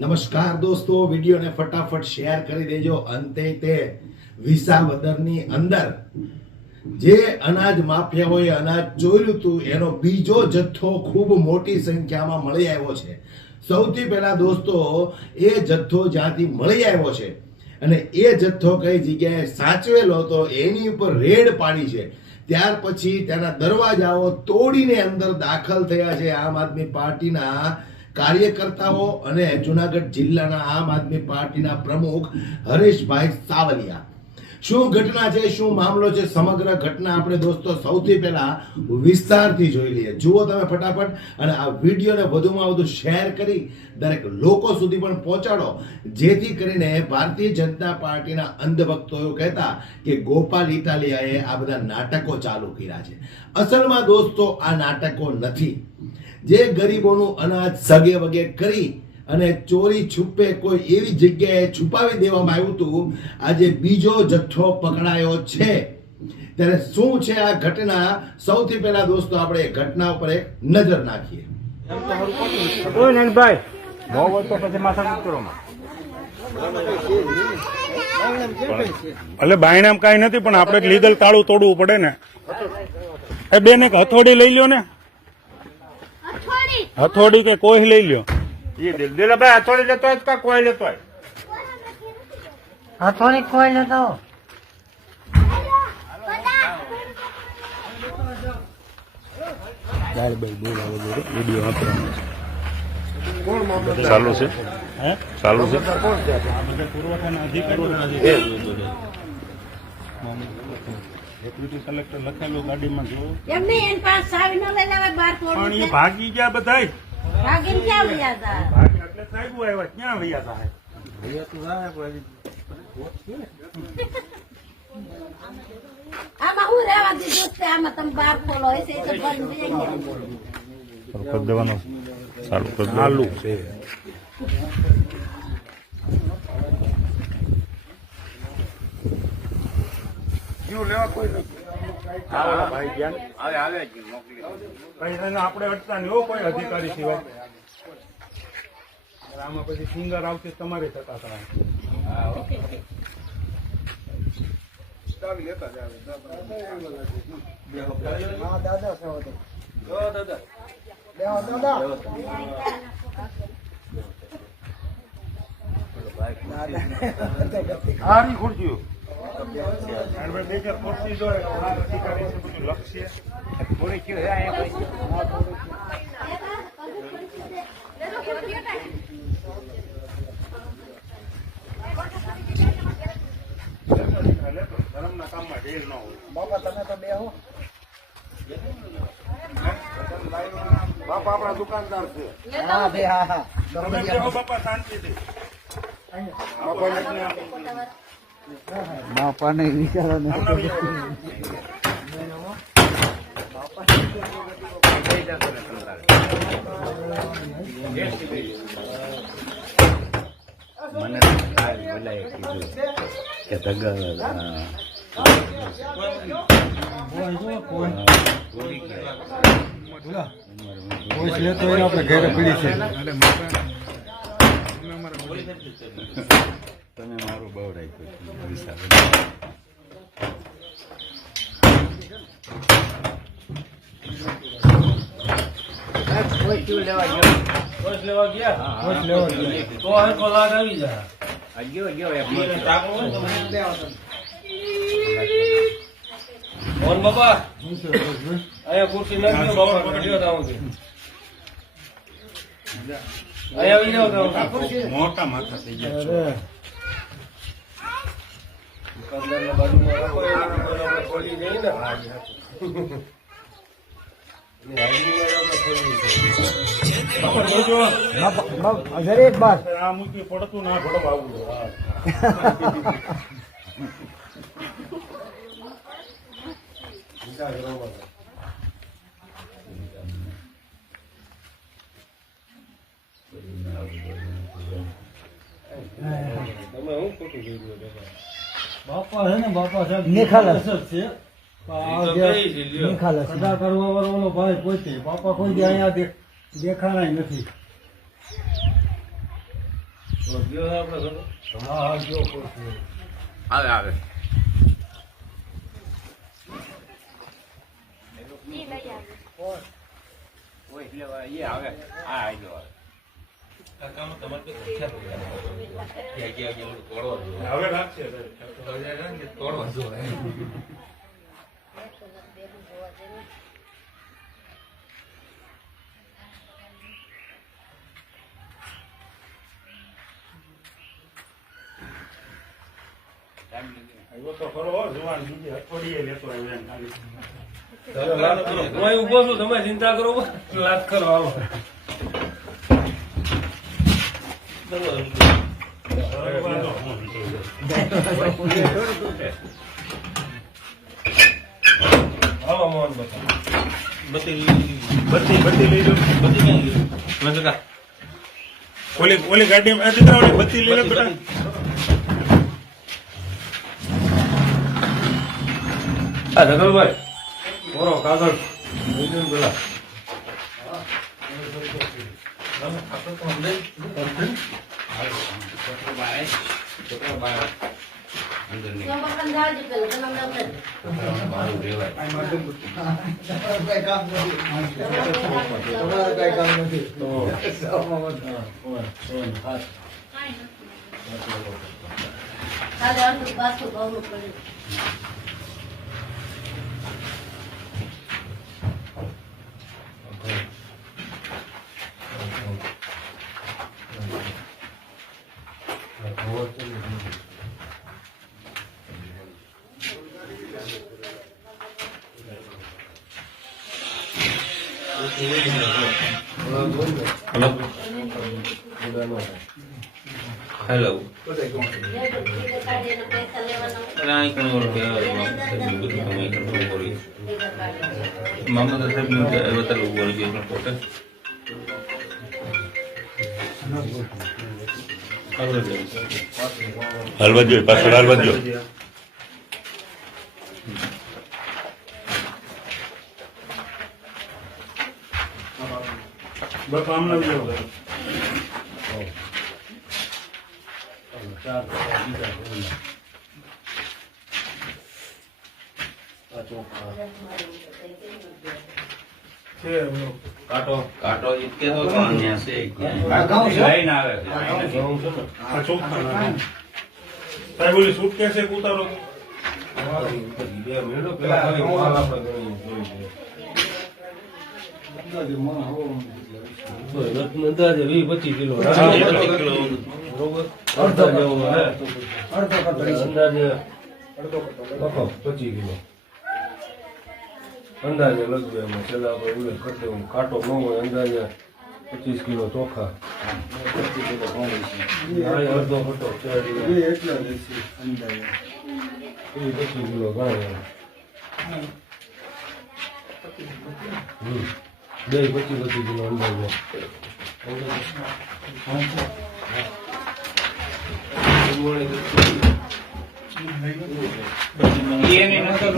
નમસ્કાર દોસ્તો, વિડીયોને ફટાફટ શેર કરી દેજો. અંતે તે વિસાવદરની અંદર જે અનાજ માફિયાઓએ અનાજ ચોર્યું હતું એનો બીજો જથ્થો ખૂબ મોટી સંખ્યામાં મળી આવ્યો છે. સૌથી પહેલા દોસ્તો, એ જથ્થો જ્યાંથી મળી આવ્યો છે અને એ જથ્થો કઈ જગ્યાએ સાચવેલો હતો એની ઉપર રેડ પાડી છે. ત્યાર પછી તેના દરવાજાઓ તોડીને અંદર દાખલ થયા છે આમ આદમી પાર્ટીના કાર્યકર્તાઓ અને જુનાગઢ જિલ્લાના આમ આદમી પાર્ટીના પ્રમુખ હરીશભાઈ સાવલિયા. શું ઘટના છે, શું મામલો છે, સમગ્ર ઘટના આપણે દોસ્તો સૌથી પહેલા વિસ્તારથી જોઈ લઈએ. જુઓ તમે ફટાફટ, અને આ વિડીયોને વધુમાં વધુ શેર કરી દરેક લોકો સુધી પણ પહોંચાડો, જેથી કરીને ભારતીય જનતા પાર્ટીના અંધભક્તો એવું કહેતા કે ગોપાલ ઇટાલિયાએ આ બધા નાટકો ચાલુ કર્યા છે. અસલમાં દોસ્તો આ નાટકો નથી. જે ગરીબોનું અનાજ સગે વગે કરી અને ચોરી છુપે કોઈ એવી જગ્યાએ છુપાવી દેવામાં આવ્યું હતું, આજે બીજો જથ્થો પકડાયો છે. ત્યારે શું છે આ ઘટના? સૌથી પહેલા દોસ્તો આપણે ઘટના ઉપર એક નજર નાખીએ. એટલે બાયણામ કઈ નથી, પણ આપણે લીગલ તાળું તોડવું પડે ને. એ બેન એક હથોડી લઈ લ્યો ને, હથોડી કે કોઈ લઈ લ્યો. દિલભાઈ હથોડી લેતો હોય કે કોઈ લેતો હોય? હથોડી કોઈ લેતો. ચાલુ છે, ચાલુ છે. પુરવઠાના અધિકારી કલેક્ટર લખેલું ગાડીમાં જો પણ એ ભાગી ગયા બધાય. એટલે સાહેબ આવ્યા ક્યાં વૈયા થાય? આમાં હું રહેવા દીધું છે, આમાં તમે બાર ખોલો હશે તો બંધ થઈ જાય. દેવાનું ચાલુ ચાલુ છે. આપણે અટતા નહીં કોઈ અધિકારી સિવાય. આમાં પછી સિંગર આવશે તમારે થતા હતા. હારી ખુરશીઓ લક્ષ્ય ધર્મના કામમાં ઢેર ન હોય. બાપા તમે તો બેહો. બાપા આપણા દુકાનદાર છે. હા બે હા તમે બેહો બાપા, શાંતિથી. બાપા ને વિચારો ને મને બોલાય કીધું કે ધગલ આપણે ઘરે પડી છે. તમે મારું બહુ રાખ્યું વિશાલ. મોટા માથા થઈ ગયા. એક બાર આ મૂકી પડતું ના ભડવા આવું. બાપા છે ને, બાપા સાહેબ નિખાલસ છે. નિખાલસ કદા કરવા વાળો ભાઈ પોતે. બાપા કોઈ દી અહીંયા દેખાણાય નથી. તો ગયો આપણે ઘરે? હા ગયો કોઈ આવે આવે હવે રાખશે આવ્યો તો ખરો જવાન બીજી અઠવાડિયે લેતો આવ્યો એમ ખાલી. ચાલો લાત કરો. હું અહીં ઊભો છું, તમે ચિંતા કરો લાત કરો હાલો. હવે વાંધો હાલો મોહન બતા. બત્તી લઈ લો. ઓલી ગાડીમાં આ દીકરા ઓલી બત્તી લઈ લો બેટા. આ ધગલભાઈ બોરો કાગળ લઈ લો ને પેલા. પકડ જાળજો પેલો તમે કાલે અડધું પાછું ભાવનું પડ્યું. હેલો કાઢીને પૈસા લેવાના મામલતદાર સાહેબનું કે બતાવું બોલી ગયું પોતે હાલવા જોઈએ પાછળ હાલવા દો. બસ આમ ન જાઓ. કાંટો કાંટો ઇતકે તો કોણ ન્યા છે લઈને આવે છે ઘઉં છે ને આ ચોખ્ખા ના. સાહેબ ઓલી suitcase એક ઉતારો તો. બે મિનિટો પેલા ખાલી માલ આપણે ગણીએ. અંદાજે 20-25 કિલો બરોબર. અડધો જેવું હે. અંદાજે 25 કિલો અંદાજે લગભગ એમાં છેલ્લા આપણે ઉલ્લેખ કરી દેવું. કાંટો ન હોય અંદાજે 25 કિલો ચોખા. અડધો ઘટો 25 કિલો ગણાય. 25 કિલો અંદાજે.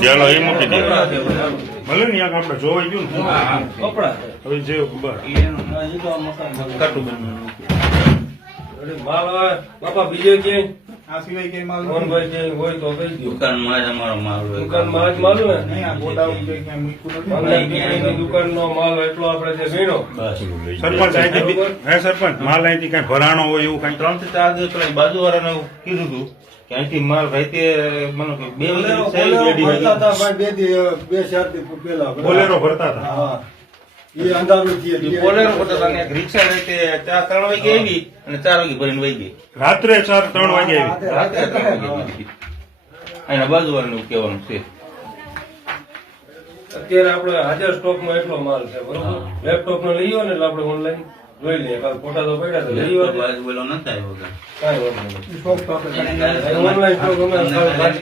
ચાલો એ મૂકી દે. ભલે ને યાર આપણે જોવાઈ ગયું ને. કપડા હવે જે બસ. કાટું બન્યું. માલ હોય બાપા બીજે ક્યાંય મોહનભાઈ ક્યાંય હોય તો કહી દો. દુકાનમાં જ અમારો માલ હોય દુકાનમાં જ માલ હોય ને દુકાન નો માલ એટલો આપણે જે ગણ્યો. સરપંચ અહીંથી હે સરપંચ માલ અહીંથી કઈ ભરાણો હોય એવું કઈ 3 થી 4 દિવસ પેલા બાજુવાળાને કીધું હતું કે અહીંથી માલ રાતે મને કે 2 વાગે બોલેરો ભરતા હતા. બોલેરો કરતા હતા ને એક રિક્ષા રાતે 3 વાગે આવી અને 4 વાગે ભરીને વહી ગઈ. રાત્રે 3 વાગે આવી. રાતે 3 વાગે આવી. અહીંના બાજુવાળાનું કહેવાનું છે. અત્યારે આપણે હાજર સ્ટોકમાં એટલો માલ છે બરોબર. લેપટોપ નો લઈ ને એટલે આપણે ઓનલાઈન જોઈ લઈએ. કાલ ફોટા તો પડ્યા તો લઈ બાજુ બોલો નથી આવ્યો કાંઈ વાંધો નહીં. એને કાલે ઓનલાઈન સ્ટોક અમે